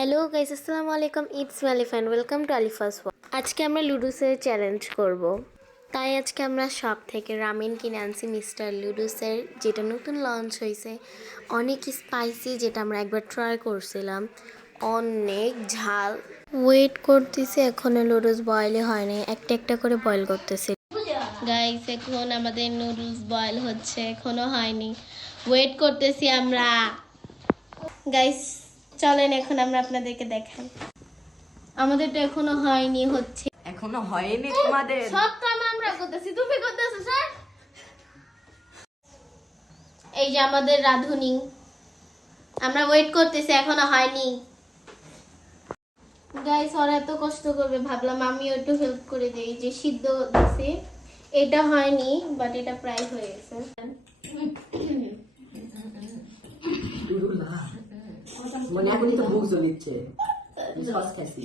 Hello guys, আসসালামু আলাইকুম। It's Malif and welcome to Alifa's world. আজকে আমরা লুডুসের চ্যালেঞ্জ করব। তাই আজকে আমরা শপ থেকে রামেন কিনে আনছি মিস্টার লুডুসের, যেটা নতুন লঞ্চ হয়েছে। অনেক স্পাইসি, যেটা আমরা একবার ট্রাই করছিলাম। অনেক ঝাল। ওয়েট করতেছি, এখনো লুডুস বয়েলই হয়নি, একটা একটা করে বয়েল করতেছি। গাইস, এখন আমাদের নুডলস বয়েল হচ্ছে, এখনো হয়নি, ওয়েট করতেছি আমরা। গাইস চলেন এখন আমরা আপনাদেরকে দেখাই। আমাদেরটা এখনো হয়নি, হচ্ছে এখনো হয়নি তোমাদের। সব কাম আমরা করতেছি, তুমি করতেছো স্যার। এই যে আমাদের রাধুনি, আমরা ওয়েট করতেছি, এখনো হয়নি। গাইস ওরা এত কষ্ট করবে ভাবলাম আমিও একটু হেল্প করে দেই। যে সিদ্ধ দিছে, এটা হয়নি বাট এটা প্রায় হয়ে গেছে। মনে এখন তো বুক জ্বলিচ্ছে। সস খাইছি।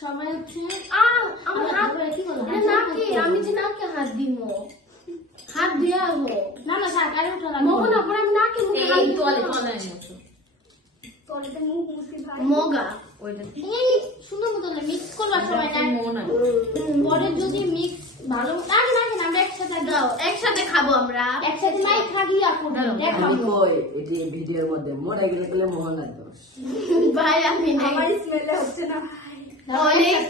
সবাই হচ্ছে আমার হাত কি বলো, নাকি আমি যে নাকে হাত দিব, হাত দিয়া হো না না স্যার কারে উঠা লাগবে মোহন আপন আমি নাকে মুখে হাত তোলে তোলেতে মুখ মুসকি ভাই মোগা ওইটা এই সুন্দর মতো না মিক্স করবা সবাই না পরে যদি মিক্স ভালো লাগে না আমরা একসাথে দাও, একসাথে খাবো আমরা, একসাথে নাই খাবি আপু আমি কই এটি ভিডিওর মধ্যে মরে গেলে গেলে মোহন না দোষ ভাই আমি না আমার স্মেলে হচ্ছে না অনেক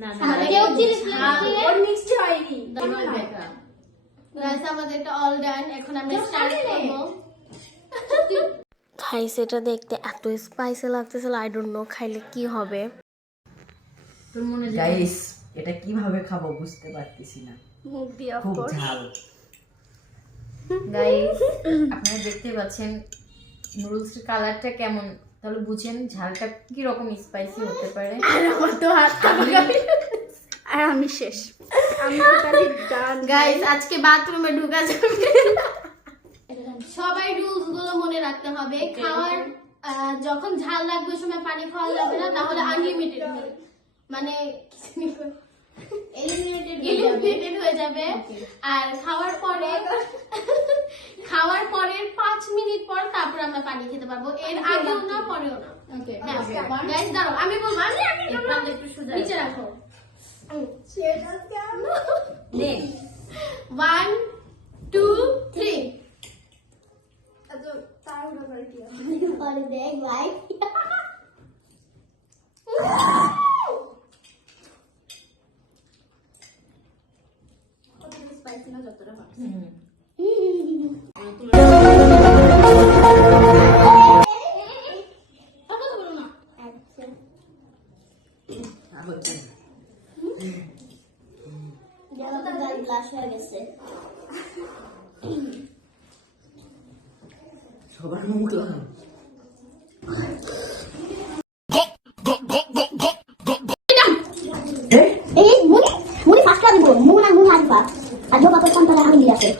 না না কেউ চিনিস না ওর মিক্সড হয়নি গাইস আমাদের এটা অল ডান, এখন আমরা স্টার্ট করব। গাইস এটা দেখতে এত স্পাইসি লাগতেছিল, আই ডোন্ট নো খাইলে কি হবে। তোর মনে গাইস এটা কিভাবে খাবো বুঝতে পারতেছি না, মুখ দিয়ে খুব ঝাল। গাইস আপনারা দেখতে পাচ্ছেন নুডলসের কালারটা কেমন, তাহলে বুঝেন ঝালটা কি রকম স্পাইসি হতে পারে। আর আমার তো হাত কাঁপে। আর আমি শেষ, আমি টোটালি ডান। গাইস আজকে বাথরুমে ঢোকা যাবে। সবাই রুলস গুলো মনে রাখতে হবে। খাওয়ার যখন ঝাল লাগবে ওই সময় পানি খাওয়া যাবে না, তাহলে আনলিমিটেড মানে এলিমিনেটেড হয়ে যাবে। আর খাওয়ার পরে 5 মিনিট পর তারপর আমরা পানি খেতে পারবো, এর আগেও না পরেও না। গাইস দাঁড়াও, আমি বলবো, আমি একটু সোজা নিচে রাখো। নে 1 2 3 এত তাড়াহুড়ো করে কি পরে দেখ ভাই। কতটা স্পাইসি না যতটা ভালো। হচ্ছে সবার মুখ লাল। মুড়ি ফাস্ট করে দিব মুড়ি না মুড়ি আলফা আর জবা তো কোনটা আমি নিয়ে আসে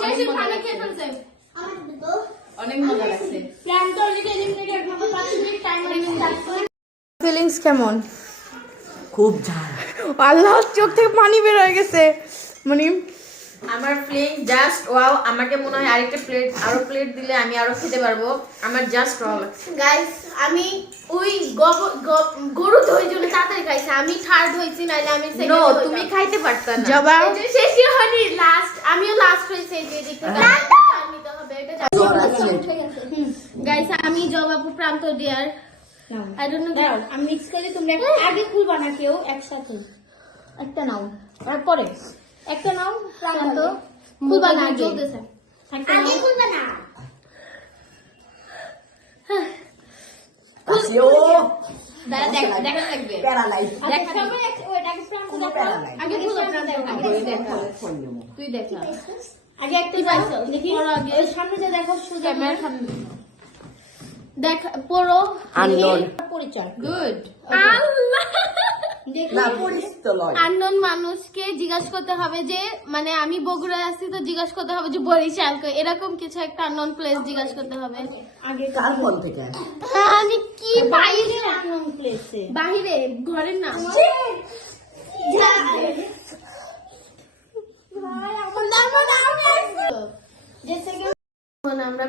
শেষে পানি খেয়ে ফেলছে। অনেক মজা লাগছে। প্ল্যান তো অলরেডি এলিমিনেটেড, ভাবে 5 মিনিট টাইম লাগবে। ফিলিংস কেমন? খুব ঝাল। আল্লাহ, চোখ থেকে পানি বের হয়ে গেছে। মানে আমার ফিলিং জাস্ট ওয়াও। আমাকে মনে হয় আরেকটা প্লেট দিলে আমি আরো খেতে পারবো। আমার জাস্ট ওয়াও লাগছে। গাইস আমি ওই গরু দই জন্য তাড়াতাড়ি খাইছি, আমি থার্ড হইছি, নাইলে আমি নো, সেকেন্ড। তুমি খাইতে পারতা না। জবা শেষই হয়নি, লাস্ট আমিও লাস্ট হইছি। এই যে দেখতে নিতে হবে এটা। জ্বর আছে। গাইস আমি জবাবু প্রান্ত ডিয়ার, আই ডোন্ট নো। আমি মিক্স করি, তুমি আগে খুলবা না কেউ একসাথে। একটা নাও তারপরে একটা নাও প্রান্ত খুলবা না, চলতেছে। আগে খুলবে না আসিও দেখা লাগবে। প্যারালাইজ। সবাই ওইটাকে প্রান্ত কোনো দেখো। প্যারালাইজ। আগে খুলবা প্রান্ত ফোন নেবো। তুই দেখা। আগে একটা পাইছো দেখি ওই সামনে যে দেখো সোজা ক্যামেরার সামনে দেখ পড়ো। আননোন। পরিচয় গুড। আল্লাহ, না পরিচিত লয়। আননোন মানুষকে জিজ্ঞাসা করতে হবে যে, মানে আমি বগুড়ায় আছি তো জিজ্ঞাসা করতে হবে যে বরিশাল কই, এরকম কিছু একটা আননোন প্লেস জিজ্ঞাসা করতে হবে। আগে কার ফোন থেকে? আমি কি বাইরে প্লেসে বাহিরে ঘরের নাম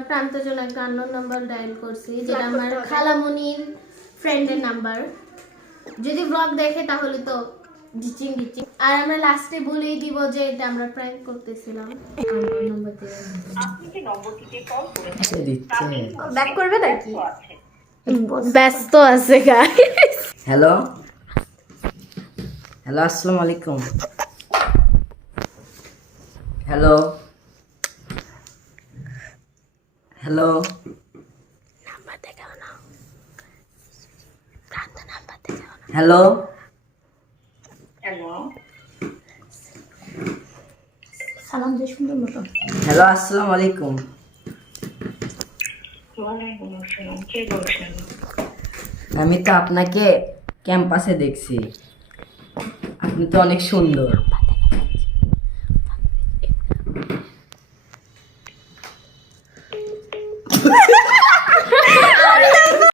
প্রান্তজন একটা আননোন নাম্বার ডায়াল করছি, যেটা আমার খালামণির ফ্রেন্ডের নাম্বার। যদি ব্লগ দেখে তাহলে তো ডিচিং। আর আমরা লাস্টে বলেই দিব যে এটা আমরা প্র্যাঙ্ক করতেছিলাম। সে দিচ্ছে। ব্যাক করবে নাকি? ব্যস্ত আছে গাইস। হ্যালো হ্যালো, আসসালামু আলাইকুম। হ্যালো হ্যালো, হ্যালো সালাম দিয়ে সুন্দর মতো। হ্যালো, আসসালামু আলাইকুম। আমি তো আপনাকে ক্যাম্পাসে দেখছি, আপনি তো অনেক সুন্দর।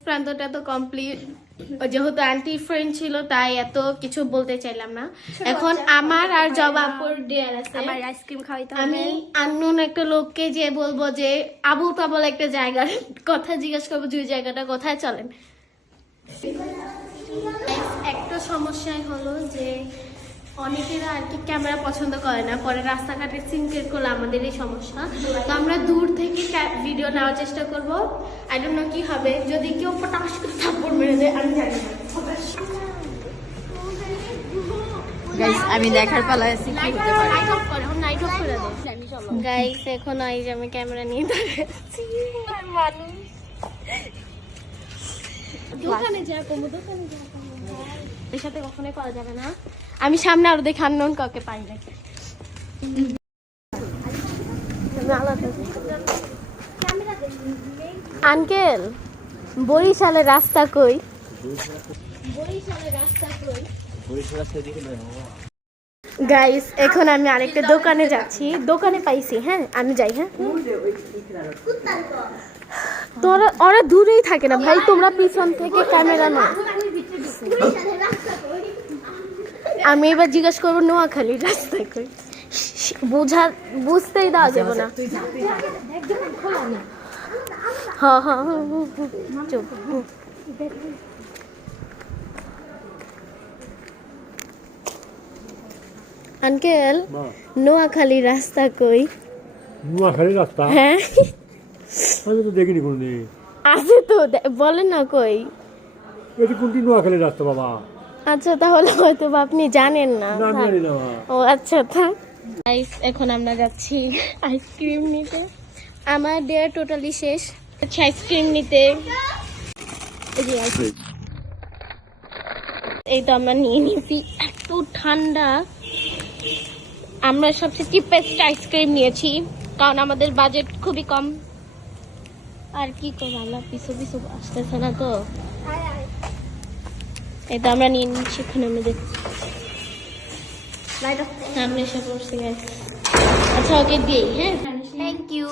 প্রান্তটা তো কমপ্লিট। যেহেতু আন্টির ফ্রেন্ড ছিল তাই এত কিছু বলতে চাইলাম না। এখন আমার আর জবাপুর ডেয়ার আছে। আমার আইসক্রিম খাওয়াইতে হবে। আমি আননোন একটা লোককে যে বলবো যে আবুল তাবল একটা জায়গার কথা জিজ্ঞেস করবো, যে ওই জায়গাটা কোথায় চলেন। একটা সমস্যাই হলো যে অনেকেরা আর কি ক্যামেরা পছন্দ করে না, পরে রাস্তাঘাটে সিনক্রেট করলে আমাদের এই সমস্যা। তো আমরা দূর থেকে ভিডিও নেওয়ার চেষ্টা করব। আই ডোন্ট নো কি হবে, যদি কেউ পটাশ করে থাপ্পড় মেরে দেয় আমি জানি না। গাইস আমি দেখার পালা আছি কি হতে পারে। নাইট অফ করে, নাইট অফ করে দাও গাইস। এখন এই যে আমি ক্যামেরা নিয়ে দাঁড়াচ্ছি। দোকানে যা কমো, দোকানে যা কমো, এর সাথে কখনোই করা যাবে না। আমি সামনে আরো দেখে আননোন কাউকে পাই না। আঙ্কেল, বরিশালের রাস্তা কই? গাইস এখন আমি আরেকটা দোকানে যাচ্ছি, দোকানে পাইছি। হ্যাঁ আমি যাই। হ্যাঁ তোরা ওরা দূরেই থাকে না ভাই, তোমরা পিছন থেকে ক্যামেরা নাও। আমি এবার জিজ্ঞেস করবো নোয়াখালীর রাস্তায় কই। বুঝতেই দেওয়া যাবে না। হ্যাঁ হ্যাঁ চুপ। আঙ্কেল, নোয়াখালীর রাস্তা কই? নোয়াখালীর রাস্তা? হ্যাঁ আমি তো দেখিনি কোনদিন। আছে তো, বলেন না কই। এটি কোনটি নোয়াখালীর রাস্তা বাবা? আচ্ছা তাহলে হয়তো বা আপনি জানেন না। না আমি জানি না। ও আচ্ছা থাক। এখন আমরা যাচ্ছি আইসক্রিম নিতে। আমার ডেয়ার টোটালি শেষ। আইসক্রিম নিতে এই তো আমরা নিয়ে নিয়েছি। এত ঠান্ডা, আমরা সবচেয়ে চিপেস্ট আইসক্রিম নিয়েছি কারণ আমাদের বাজেট খুবই কম। আর কি করবো, আল্লাহ পিছু পিছু আসতেছে না তো। এই তো আমরা নিয়ে নিচ্ছি, এখানে আমি দেখছি সামনে এসে পড়ছি। আচ্ছা ওকে দিই। হ্যাঁ থ্যাংক ইউ।